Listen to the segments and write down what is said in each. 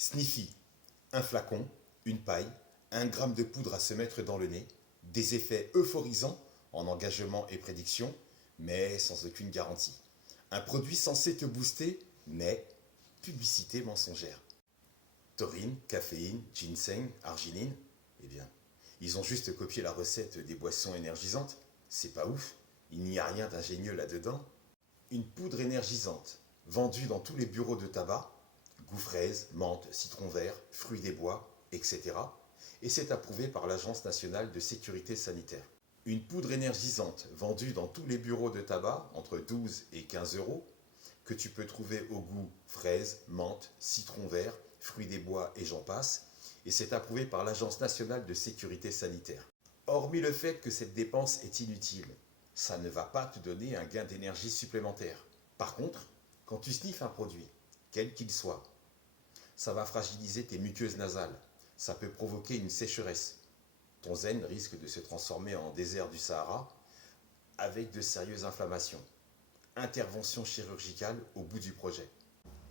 Sniffy, un flacon, une paille, 1 gramme de poudre à se mettre dans le nez, des effets euphorisants en engagement et prédiction, mais sans aucune garantie. Un produit censé te booster, mais publicité mensongère. Taurine, caféine, ginseng, arginine, eh bien, ils ont juste copié la recette des boissons énergisantes. C'est pas ouf, il n'y a rien d'ingénieux là-dedans. Une poudre énergisante, vendue dans tous les bureaux de tabac, goût fraise, menthe, citron vert, fruits des bois, etc. Et c'est approuvé par l'Agence nationale de sécurité sanitaire. Une poudre énergisante vendue dans tous les bureaux de tabac, entre 12 et 15 euros, que tu peux trouver au goût fraise, menthe, citron vert, fruits des bois et j'en passe, et c'est approuvé par l'Agence nationale de sécurité sanitaire. Hormis le fait que cette dépense est inutile, ça ne va pas te donner un gain d'énergie supplémentaire. Par contre, quand tu sniffes un produit, quel qu'il soit, ça va fragiliser tes muqueuses nasales, ça peut provoquer une sécheresse. Ton zen risque de se transformer en désert du Sahara avec de sérieuses inflammations. Intervention chirurgicale au bout du projet.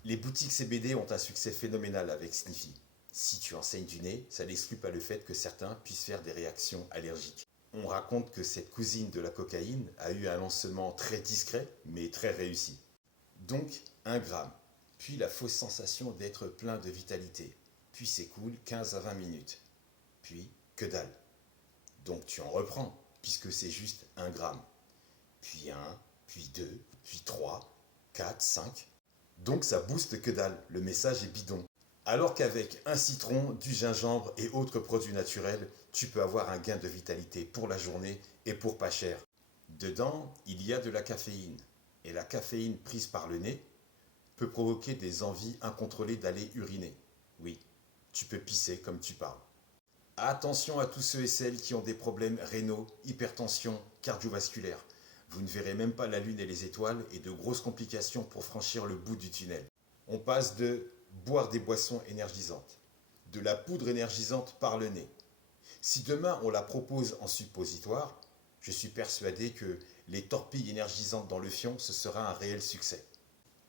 Les boutiques CBD ont un succès phénoménal avec Sniffy. Si tu enseignes du nez, ça n'exclut pas le fait que certains puissent faire des réactions allergiques. On raconte que cette cousine de la cocaïne a eu un lancement très discret, mais très réussi. Donc, 1 gramme, puis la fausse sensation d'être plein de vitalité, puis s'écoule 15 à 20 minutes, puis que dalle. Donc tu en reprends, puisque c'est juste 1 gramme, puis 1, puis 2, puis 3, 4, 5. Donc ça booste que dalle, le message est bidon. Alors qu'avec un citron, du gingembre et autres produits naturels, tu peux avoir un gain de vitalité pour la journée et pour pas cher. Dedans, il y a de la caféine. Et la caféine prise par le nez peut provoquer des envies incontrôlées d'aller uriner. Oui, tu peux pisser comme tu parles. Attention à tous ceux et celles qui ont des problèmes rénaux, hypertension, cardiovasculaire. Vous ne verrez même pas la lune et les étoiles et de grosses complications pour franchir le bout du tunnel. On passe de boire des boissons énergisantes, de la poudre énergisante par le nez. Si demain on la propose en suppositoire, je suis persuadé que les torpilles énergisantes dans le fion, ce sera un réel succès.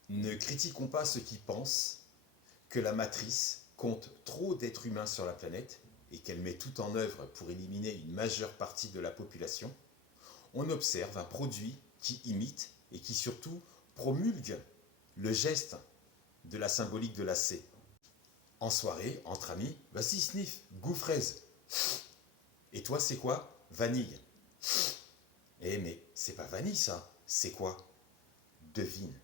Ne critiquons pas ceux qui pensent que la matrice compte trop d'êtres humains sur la planète et qu'elle met tout en œuvre pour éliminer une majeure partie de la population. On observe un produit qui imite et qui surtout promulgue le geste de la symbolique de la C. En soirée, entre amis, vas-y sniff, goût fraise. Et toi c'est quoi? Vanille. Eh mais c'est pas vanille ça, c'est quoi? Devine.